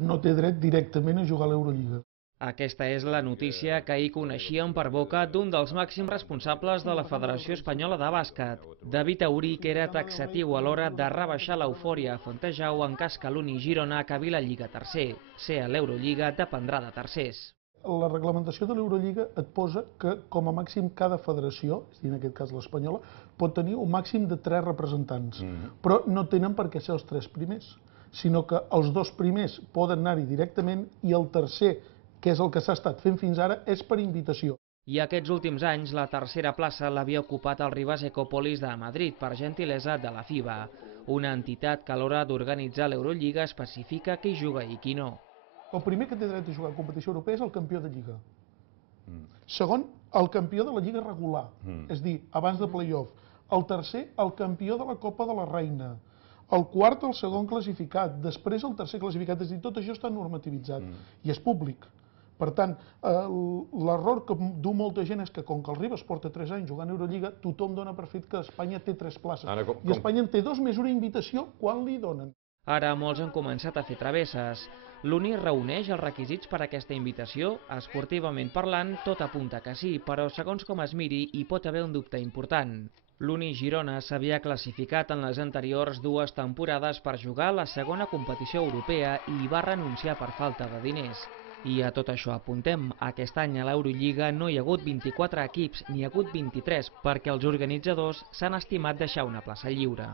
no té dret directament a jugar a l'Eurolliga. Aquesta és la notícia que ahir coneixíem per boca d'un dels màxims responsables de la Federació Espanyola de Bàsquet. David Auric era taxatiu a l'hora de rebaixar l'eufòria a Fontejau en cas que l'Uni Girona acabi la Lliga tercer. Ser a l'Eurolliga dependrà de tercers. La reglamentació de l'Eurolliga et posa que com a màxim cada federació, és a dir, en aquest cas l'espanyola, pot tenir un màxim de 3 representants, però no tenen per què ser els 3 primers, sinó que els 2 primers poden anar-hi directament i el tercer, que és el que s'ha estat fent fins ara, és per invitació. I aquests últims anys la tercera plaça l'havia ocupat el Rivas Ecopolis de Madrid per gentilesa de la FIBA, una entitat que a l'hora d'organitzar l'Eurolliga especifica qui juga i qui no. El primer que té dret a jugar a competició europea és el campió de Lliga. Segon, el campió de la Lliga regular, és a dir, abans de play-off. El tercer, el campió de la Copa de la Reina. El quart, el segon classificat. Després, el tercer classificat. És a dir, tot això està normativitzat i és públic. Per tant, l'error que du molta gent és que, com que el Rivas porta 3 anys jugant a Eurolliga, tothom dona per fet que Espanya té 3 places. I Espanya en té 2 més una invitació quan li donen. Ara molts han començat a fer travesses. L'Uni reuneix els requisits per a aquesta invitació? Esportivament parlant, tot apunta que sí, però segons com es miri hi pot haver un dubte important. L'Uni Girona s'havia classificat en les anteriors 2 temporades per jugar a la segona competició europea i hi va renunciar per falta de diners. I a tot això apuntem, aquest any a l'Eurolliga no hi ha hagut 24 equips, n'hi ha hagut 23, perquè els organitzadors s'han estimat deixar una plaça lliure.